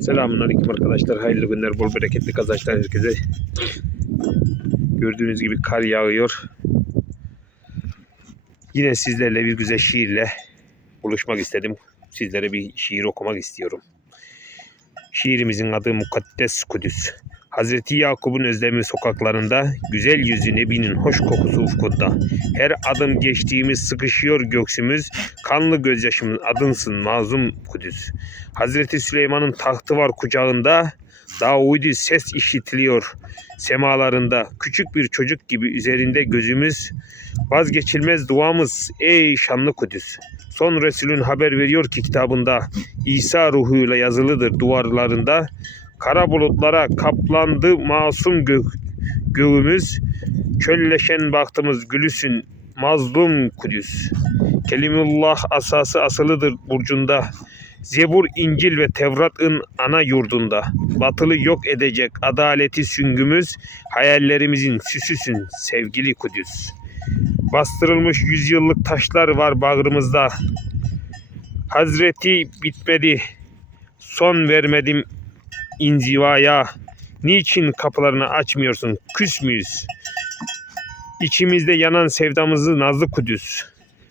Selamünaleyküm arkadaşlar. Hayırlı günler, bol bereketli kazançlar herkese. Gördüğünüz gibi kar yağıyor. Yine sizlerle bir güzel şiirle buluşmak istedim. Sizlere bir şiir okumak istiyorum. Şiirimizin adı Mukaddes Kudüs. Hazreti Yakup'un özlemi sokaklarında, güzel yüzü Nebi'nin hoş kokusu ufkunda. Her adım geçtiğimiz sıkışıyor göksümüz, kanlı gözyaşımın adınsın mazlum Kudüs. Hazreti Süleyman'ın tahtı var kucağında, Davudi ses işitiliyor semalarında. Küçük bir çocuk gibi üzerinde gözümüz, vazgeçilmez duamız ey şanlı Kudüs. Son Resulün haber veriyor ki kitabında, İsa ruhuyla yazılıdır duvarlarında. Kara bulutlara kaplandı masum gök, göğümüz, çölleşen bahtımız gülüsün mazlum Kudüs. Kelimullah asası asılıdır burcunda. Zebur, İncil ve Tevrat'ın ana yurdunda. Batılı yok edecek adaleti süngümüz, hayallerimizin süsüsün sevgili Kudüs. Bastırılmış yüzyıllık taşlar var bağrımızda. Hazreti bitmedi, son vermedim inzivaya. Niçin kapılarını açmıyorsun, küs müyüz? İçimizde yanan sevdamızı nazlı Kudüs.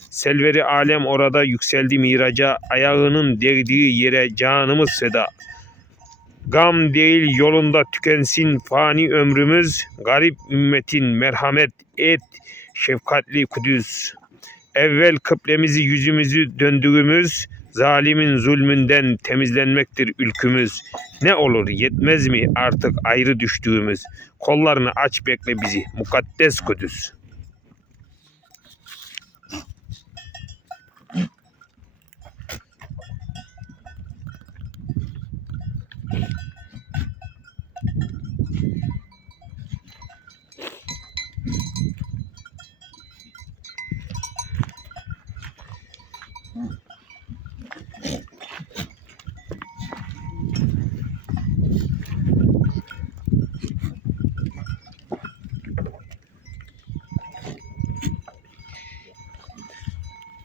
Selveri alem orada yükseldi miraca, ayağının değdiği yere canımız feda. Gam değil yolunda tükensin fani ömrümüz, garip ümmetin merhamet et, şefkatli Kudüs. Evvel kıblemizi yüzümüzü döndüğümüz, Zalimin zulmünden temizlenmektir ülkümüz. Ne olur yetmez mi artık ayrı düştüğümüz? Kollarını aç bekle bizi mukaddes Kudüs.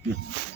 Mm-hmm.